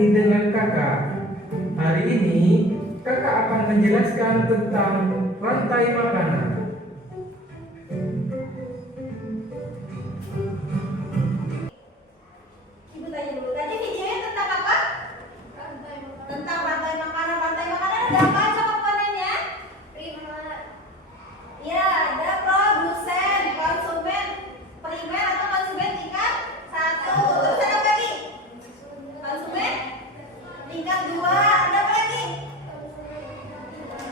lagi dengan kakak. Hari ini kakak akan menjelaskan tentang rantai makanan. Ibu tanya dulu, tadi videonya tentang apa? Tentang rantai makanan. Rantai makanan ada apa aja komponennya? Ya, ada produsen, konsumen primer atau konsumen tingkat 1. Terus ada apa lagi? Konsumen tingkat 2. Ada apa lagi?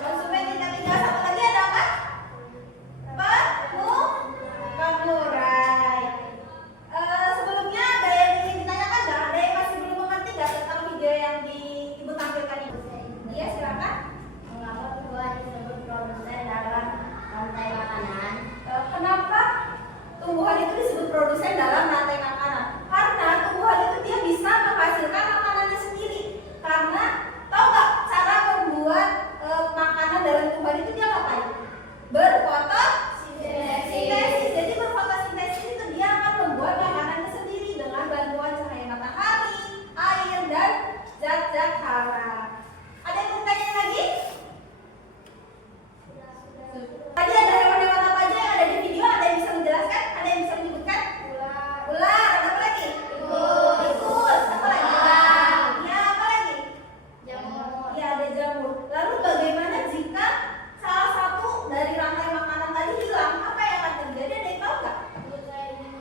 Konsumen tingkat 3. Satu lagi ada apa? Pengurai. Sebelumnya ada yang ingin ditanyakan nggak? Ada yang masih belum mengerti nggak tentang video yang ibu tampilkan ini? Iya, silakan. Mengapa tumbuhan disebut produsen dalam rantai makanan? Kenapa tumbuhan itu disebut produsen dalam rantai makanan? Karena tumbuhan itu dia bisa menghasilkan makanannya sendiri. Karena tahu nggak cara membuat makanan dalam tumbuhan itu dia ngapain? Berfotosintesis. Jadi berfotosintesis itu dia akan membuat makanannya sendiri dengan bantuan cahaya matahari, air, dan zat-zat hara. Ada yang mau tanya lagi? Tadi ada hewan-hewan apa aja yang ada di video? Ada yang bisa menjelaskan? Ada yang bisa menyebutkan? Ular. Ada apa lagi? Tikus. Apa lagi? Ya, apa lagi? Jamur. Ya, ada jamur. Lalu bagaimana jika salah satu dari rantai makanan tadi hilang? Apa yang akan terjadi? Ada yang tahu nggak?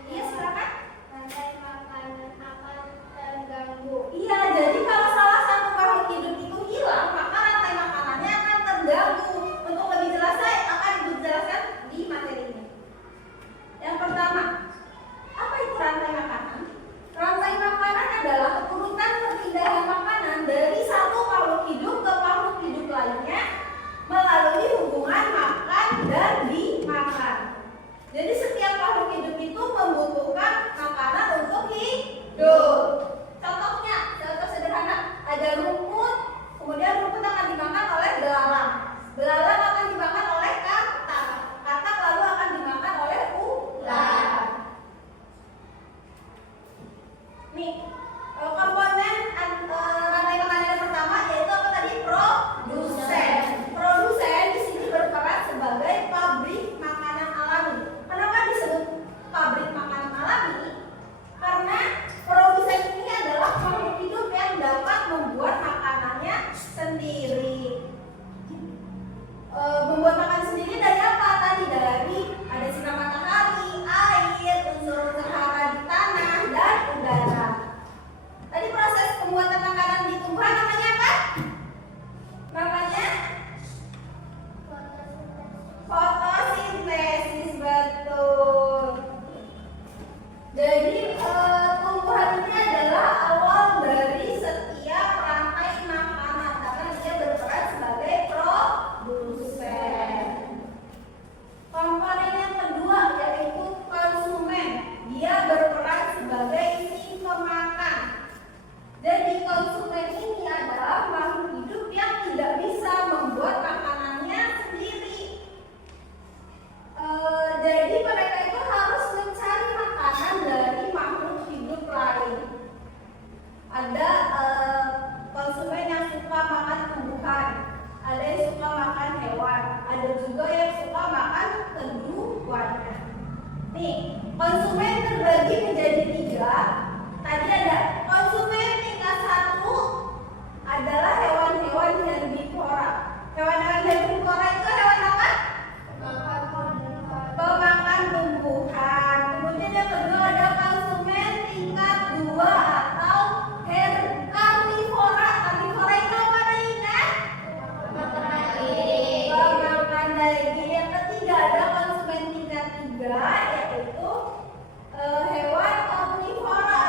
Iya, silakan. Rantai makanan akan terganggu. Iya, jadi kalau salah satu makhluk hidup itu hilang, maka rantai makanannya akan terganggu. Untuk lebih jelasnya akan dijelaskan di materi ini. Yang pertama, apa itu rantai makanan? Rantai makanan adalah urutan perpindahan makanan dari satu makhluk hidup ke makhluk hidup lainnya melalui hubungan makan dan dimakan. Jadi setiap makhluk hidup itu membutuhkan makanan untuk hidup. Contohnya, contoh sederhana, ada rumput, kemudian rumput akan dimakan oleh belalang. Belalang akan dimakan oleh katak. Katak lalu akan dimakan oleh ular. Nih, komponen rantai makanan yang pertama yaitu apa tadi? Produsen. Produsen di sini berperan sebagai pabrik makanan alami. Kenapa disebut pabrik makanan alami? Karena produsen ini adalah makhluk hidup yang dapat membuat makanannya sendiri. Membuat makan sendiri dari apa? Tadi dari ada sinar matahari, air, unsur-unsur hara di tanah, dan udara. Tadi proses pembuatan makanan di tumbuhan namanya apa? Namanya fotosintesis, betul. Jadi tumbuhan ini adalah awal dari setiap rantai makanan karena dia berperan sebagai produsen. Komponen yang kedua yaitu konsumen. Dia berperan sebagai si pemakan. Jadi konsumen ini adalah makhluk hidup yang tidak bisa membuat makanannya sendiri. Jadi mereka itu harus mencari makanan dari makhluk hidup lain. Ada konsumen yang suka makan tumbuhan, ada yang suka makan hewan, ada juga yang suka makan keduanya. Nih, konsumen terbagi menjadi 3. Tadi ada konsumen tingkat 1 adalah hewan-hewan herbivora. Hewan-hewan herbivora itu hewan apa? Pemakan tumbuhan. Kemudian yang kedua ada konsumen tingkat 2 atau karnivora. Karnivora itu apa namanya? Pemakan daging. Yang ketiga ada konsumen tingkat 3 yaitu hewan omnivora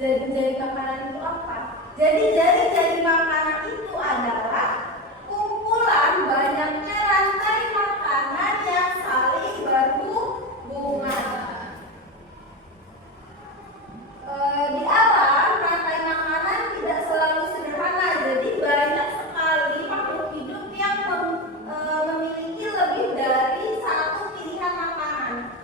Jari-jari makanan itu apa? Jadi jari-jari makanan itu adalah kumpulan banyaknya rantai makanan yang saling berhubungan. Di alam, rantai makanan tidak selalu sederhana. Jadi banyak sekali makhluk hidup yang memiliki lebih dari satu pilihan makanan.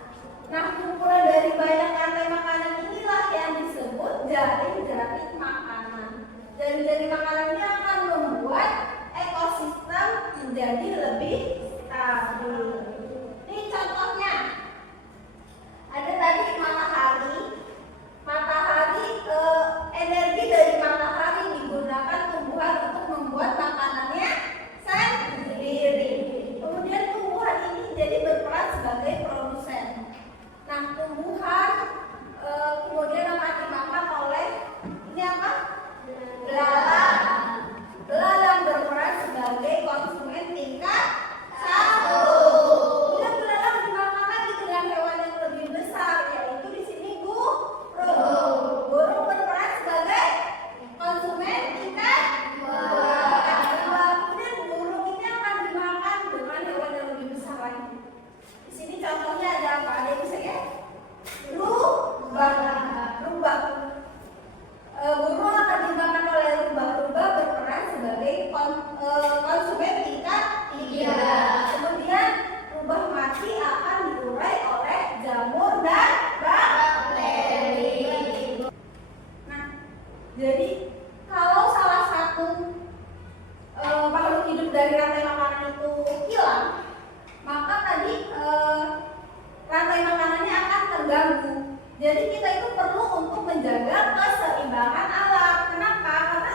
Nah, kumpulan dari banyak rantai makanan inilah yang disebut jaring-jaring makanan. Jaring-jaring makanan ini akan membuat ekosistem menjadi lebih stabil. Ini contohnya. Ada tadi matahari. Energi dari matahari digunakan tumbuhan untuk membuat makanannya sendiri. Kemudian tumbuhan ini jadi berperan sebagai produsen. Nah, tumbuhan kemudian akan dimakan oleh ini apa? Belalang. Belalang berperan sebagai konsumen tingkat 1. Kemudian belalang dimakan lagi dengan hewan yang lebih besar, yaitu di sini burung. Burung berperan sebagai konsumen tingkat 2. Kemudian burung ini akan dimakan dengan hewan yang lebih besar lagi. Di sini contohnya ada apa? Ada yang bisa ya? Rubah. Burung akan dimakan oleh rubah. Rubah berperan sebagai konsumen tingkat 3. Kemudian rubah mati akan diurai oleh jamur dan bakteri. Nah, jadi kalau salah satu makhluk hidup dari rantai makanan itu hilang, maka tadi rantai makanannya akan terganggu. Jadi kita itu perlu untuk menjaga keseimbangan alam. Kenapa? Karena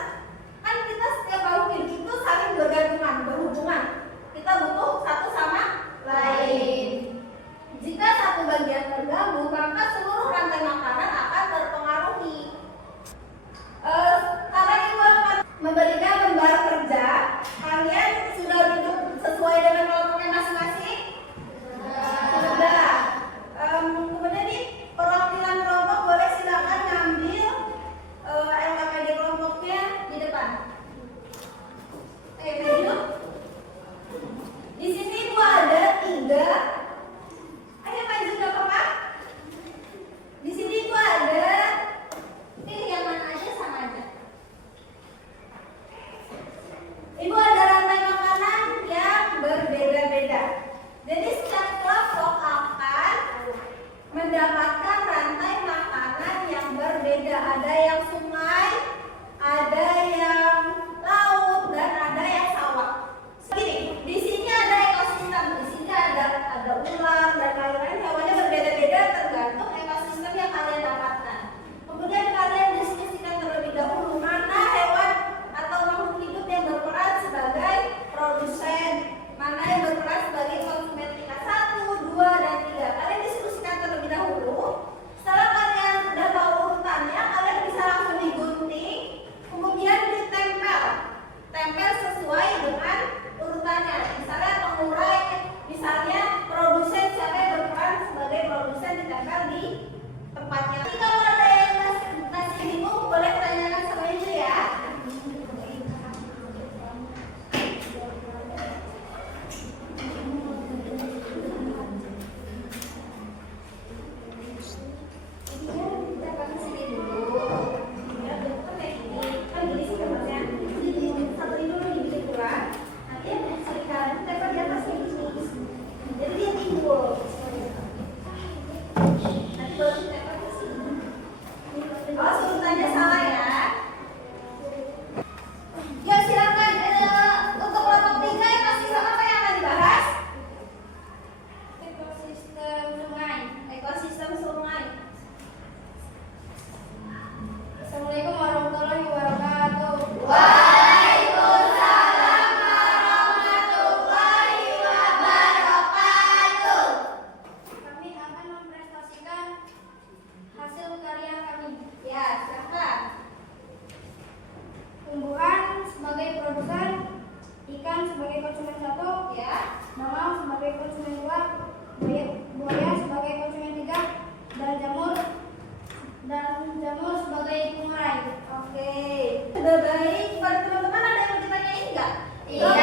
kan kita setiap makhluk hidup itu saling bergantungan, berhubungan. Kita butuh satu sama lain. Jika satu bagian terganggu, maka seluruh rantai makanan akan terpengaruhi. Karena ibu akan memberikan lembar kerja, kalian sudah duduk sesuai dengan kelompoknya masing-masing? Sudah. Kemudian nih perwakilan kelompok boleh silakan ngambil LKPD kelompoknya di depan. Maju. Di sini ibu ada 3. Ayo maju ke apa? Di sini ibu ada, pilih yang mana aja sama aja. Ibu ada rantai makanan yang berbeda-beda. Jadi setiap kelompok akan mendapatkan rantai makanan yang berbeda. Ada yang sungai, ada yang laut, dan ada yang sawah. Segini, di sini ada ekosistem, di sini ada ular dan lain-lain. Hewannya berbeda-beda tergantung ekosistem yang kalian dapatkan. Kemudian kalian diskusikan terlebih dahulu mana hewan atau makhluk hidup yang berperan sebagai produsen, mana yang berperan sebagai konsumen tingkat 1, 2, dan 3. Kalian diskusikan terlebih dahulu. Setelah kalian sudah tahu urutannya, kalian bisa langsung digunting, kemudian ditempel. Tempel sesuai dengan urutannya. Misalnya pengurai, misalnya produsen, siapa yang berperan sebagai produsen ditempel di tempatnya. Jadi kalau ada yang masih bingung, boleh tanyakan sama ibu ya. Satu ini dulu, ini dulu. Tidak.